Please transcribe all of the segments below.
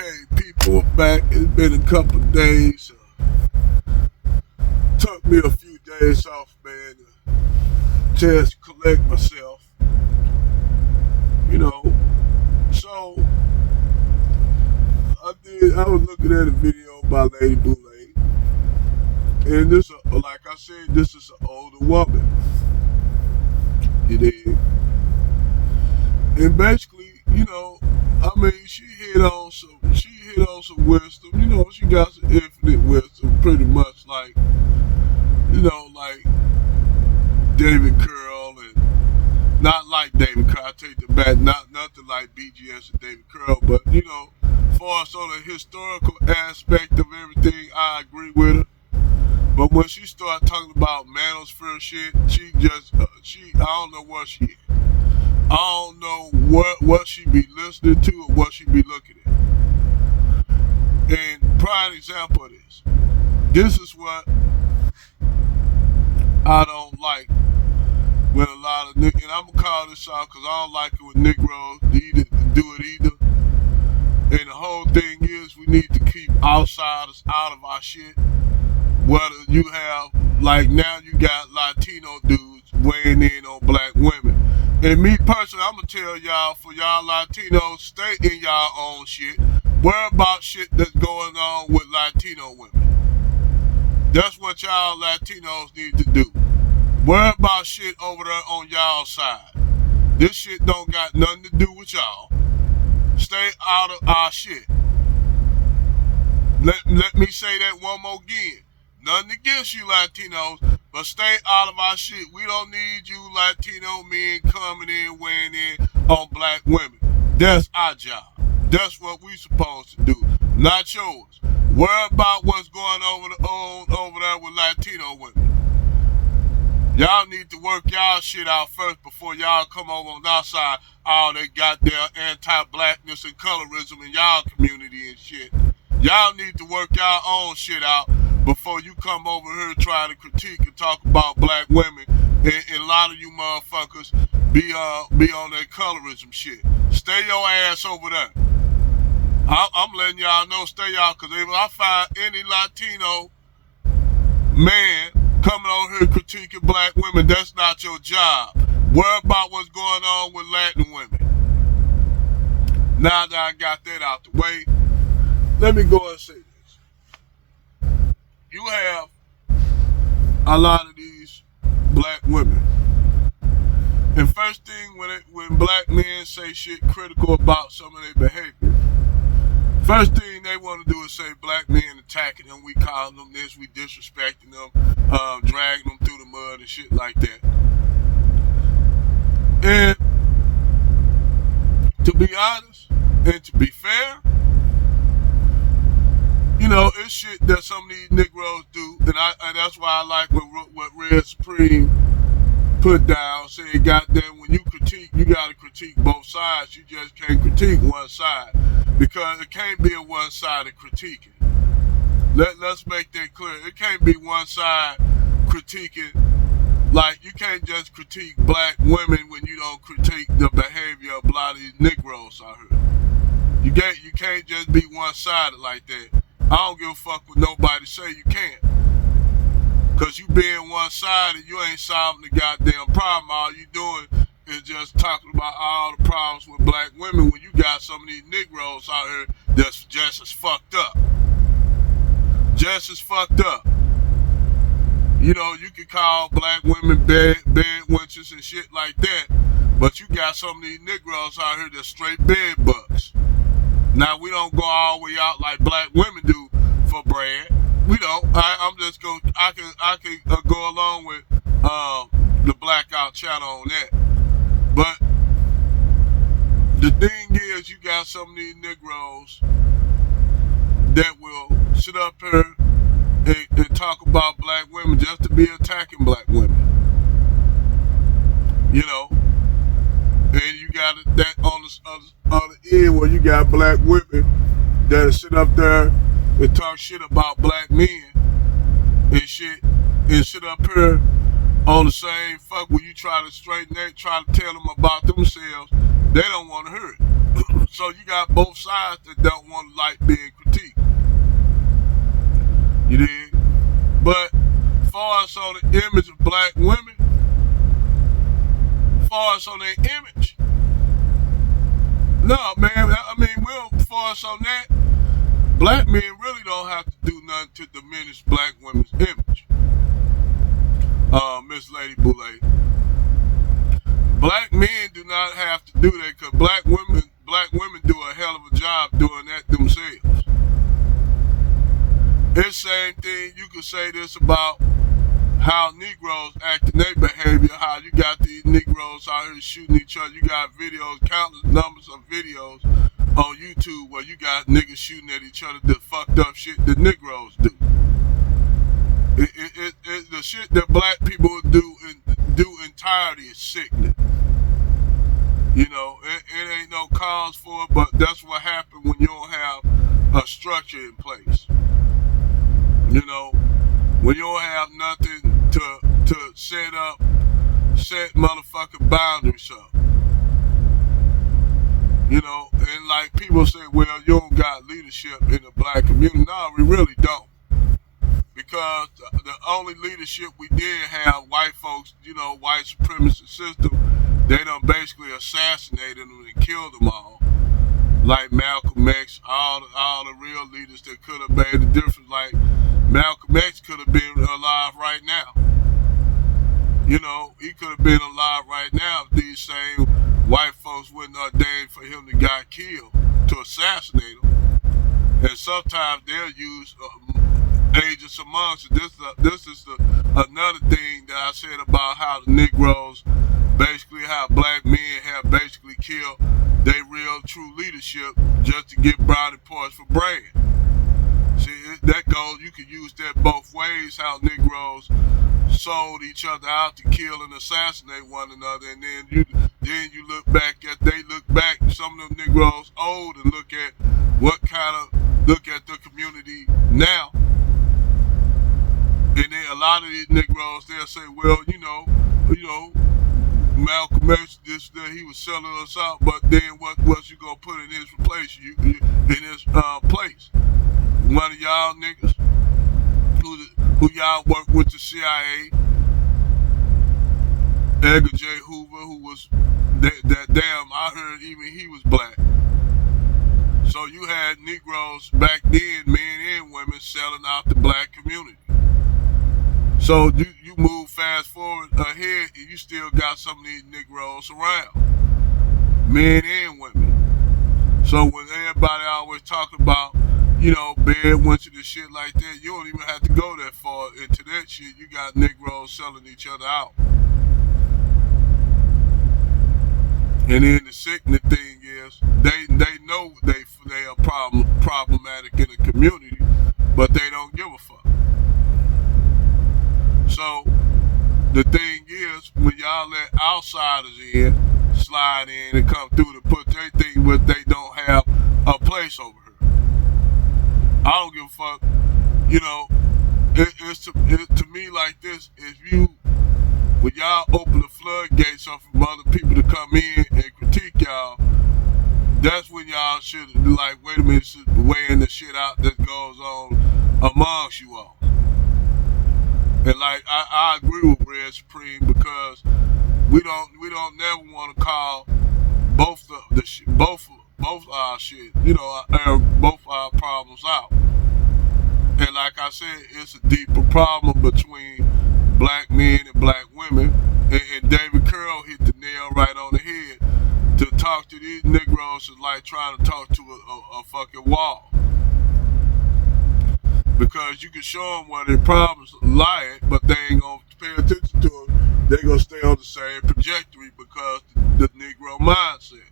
Okay, people are back. It's been a couple of days. Took me a few days off, man, to just collect myself. You know, so I was looking at a video by Lady Boulay, and like I said, this is an older woman. You dig? And basically, I mean, she hit on some wisdom. She got some infinite wisdom, pretty much like David Curl, and not like David Curl. I take the back, nothing like BGS and David Curl, but far as on the historical aspect of everything, I agree with her. But when she started talking about manosphere shit, I don't know what she is. I don't know what she be listening to or what she be looking at. And prime example of this. This is what I don't like with a lot of niggas. And I'm going to call this out because I don't like it with Negroes to do it either. And the whole thing is we need to keep outsiders out of our shit. Whether you have, like now you got Latino dudes weighing in on black women. And me personally, I'm going to tell y'all, for y'all Latinos, stay in y'all own shit. Worry about shit that's going on with Latino women. That's what y'all Latinos need to do. Worry about shit over there on y'all side. This shit don't got nothing to do with y'all. Stay out of our shit. Let me say that one more again. Nothing against you Latinos, but stay out of our shit. We don't need you Latino men coming in, weighing in on black women. That's our job. That's what we supposed to do, not yours. Worry about what's going over there with Latino women. Y'all need to work y'all shit out first before y'all come over on our side. All that goddamn anti-blackness and colorism in y'all community and shit. Y'all need to work y'all own shit out before you come over here trying to critique and talk about black women. And a lot of you motherfuckers be on that colorism shit. Stay your ass over there. I'm letting y'all know, stay y'all, because if I find any Latino man coming over here critiquing black women, that's not your job. Worry about what's going on with Latin women. Now that I got that out the way, let me go and say this. You have a lot of these black women. And first thing, when black men say shit critical about some of their behavior, first thing they want to do is say black men attacking them, we calling them this, we disrespecting them, dragging them through the mud and shit like that. And to be honest, and to be fair, it's shit that some of these Negroes do, and that's why I like what Red Supreme put down, saying, goddamn, when you critique, you gotta critique both sides. You just can't critique one side, because it can't be a one-sided critiquing. Let's make that clear. It can't be one side critiquing. Like, you can't just critique black women when you don't critique the behavior of a lot of these Negroes out here. You can't just be one-sided like that. I don't give a fuck what nobody say, you can't. Because you being one-sided, you ain't solving the goddamn problem. All you doing is just talking about all the problems with black women when you got some of these Negroes out here that's just as fucked up. Just as fucked up. You can call black women bed wenches and shit like that, but you got some of these Negroes out here that's straight bed bugs. Now, we don't go all the way out like black women do for bread. We don't. I can go along with the Blackout channel on that. But the thing is, you got some of these Negroes that will sit up here and talk about black women just to be attacking black women. And you got that on the end where you got black women that sit up there and talk shit about black men and shit, and sit up here on the same fuck when you try to straighten that, try to tell them about themselves, they don't want to hear it. So you got both sides that don't want to like being critiqued. You dig? But as far as on the image of black women, as far as on their image, no, man. I mean, as far as on that, black men really don't have to do nothing to diminish black women's image. Miss Lady Boulay. Black men do not have to do that because black women do a hell of a job doing that themselves. It's same thing you could say this about how Negroes act in their behavior, how you got these Negroes out here shooting each other. You got videos, countless numbers of videos on YouTube where you got niggas shooting at each other, the fucked up shit that Negroes do. The shit that black people do entirely is sickening. You know, it ain't no cause for it, but that's what happens when you don't have a structure in place. You know, when you don't have nothing to set motherfucking boundaries up. You know, and like people say, well, you don't got leadership in the black community. No, we really don't. Because the only leadership we did have, white folks, you know, white supremacist system, they done basically assassinated them and killed them all. Like Malcolm X, all the real leaders that could have made a difference. Like Malcolm X could have been alive right now. You know, he could have been alive right now if these same white folks wouldn't ordain for him to get killed, to assassinate him. And sometimes they'll use agents amongst it. This is another thing that I said about how the Negroes, basically how black men have basically killed their real true leadership just to get brownie points for brand. See, that goes, you can use that both ways, how Negroes sold each other out to kill and assassinate one another, and then you look back, some of them Negroes old and look at the community now. And then a lot of these Negroes, they'll say, well, you know, Malcolm X, he was selling us out, but then what you gonna put in his place? Place? One of y'all niggas who y'all work with the CIA, Edgar J. Hoover, who was that damn, I heard even he was black. So you had Negroes back then, men and women, selling out the black community. So you move fast forward ahead, and you still got some of these Negroes around, men and women. So when everybody always talk about, you know, bedwinching and shit like that, you don't even have to go that far into that shit. You got Negroes selling each other out. And then the sickening thing is, they know they are problematic in the community, but they don't give a fuck. So the thing is, when y'all let outsiders slide in and come through to put their thing where they don't have a place over here. I don't give a fuck. You know, it's to me like this. When y'all open the floodgates up for other people to come in and critique y'all, that's when y'all should be like, wait a minute, weighing the shit out that goes on amongst you all. And like I agree with Red Supreme, because we don't never want to call both our shit, you know, both our problems out. And like I said, it's a deeper problem between black men and black women. And David Curl hit the nail right on the head. To talk to these Negroes is like trying to talk to a fucking wall. Because you can show them where their problems lie at, but they ain't gonna pay attention to them. They're gonna stay on the same trajectory because the Negro mindset.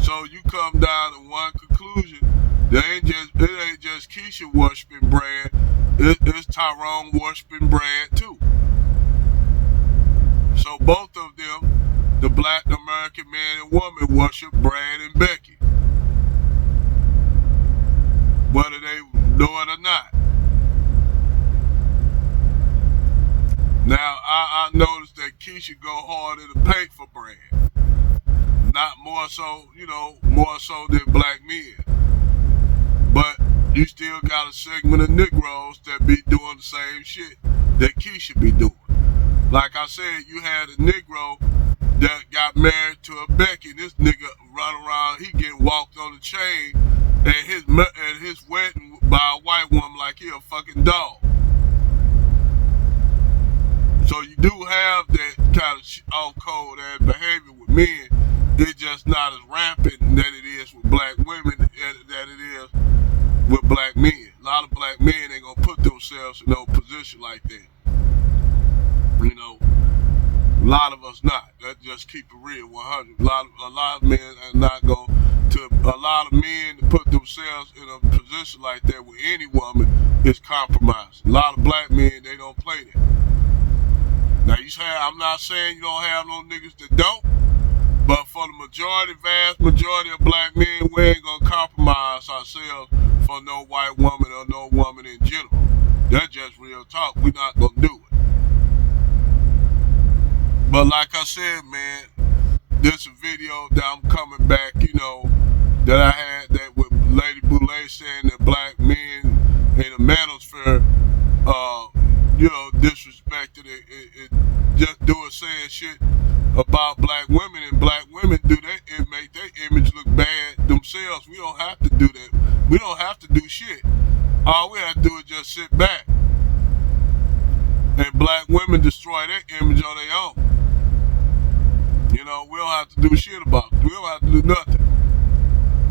So you come down to one conclusion. It ain't just Keisha worshiping Brad. It's Tyrone worshiping Brad too. So both of them, the black American man and woman, worship Brad and Becky, whether they know it or not. Now I noticed that Keisha go hard in the paint for Brad, not more more so than black men. But you still got a segment of Negroes that be doing the same shit that Keisha be doing. Like I said, you had a Negro that got married to a Becky. This nigga run around, he getting walked on the chain at his wedding by a white woman like he a fucking dog. So you do have that kind of off-code ass behavior with men. It's just not as rampant that it is with black women that it is with black men. A lot of black men ain't gonna put themselves in no position like that. You know, a lot of us not. Let's just keep it real, 100. A lot of men are not going to. A lot of men to put themselves in a position like that with any woman is compromised. A lot of black men, they don't play that. Now I'm not saying you don't have no niggas that don't, but for the vast majority of black men, we ain't gonna compromise ourselves for no white woman or no woman in general. That's just real talk. We're not gonna do it. But like I said, man, this video that I'm coming back, that I had that with Lady Boulay saying that black men in the manosphere, disrespected it just doing saying shit about black women, and black women do that and make their image look bad themselves. We don't have to do that. We don't have to do shit. All we have to do is just sit back. And black women destroy their image on their own. We don't have to do shit about it. We don't have to do nothing.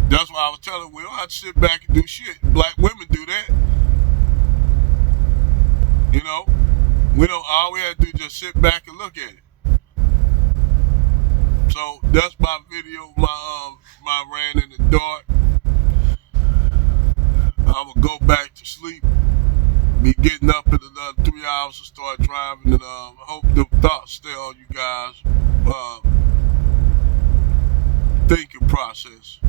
That's why I was telling we don't have to sit back and do shit. Black women do that. We don't. All we have to do is just sit back and look at it. So that's my video, my rant in the dark. I'm gonna go back to sleep. Be getting up in another 3 hours to start driving, and hope the thoughts stay on you guys. Thinking process.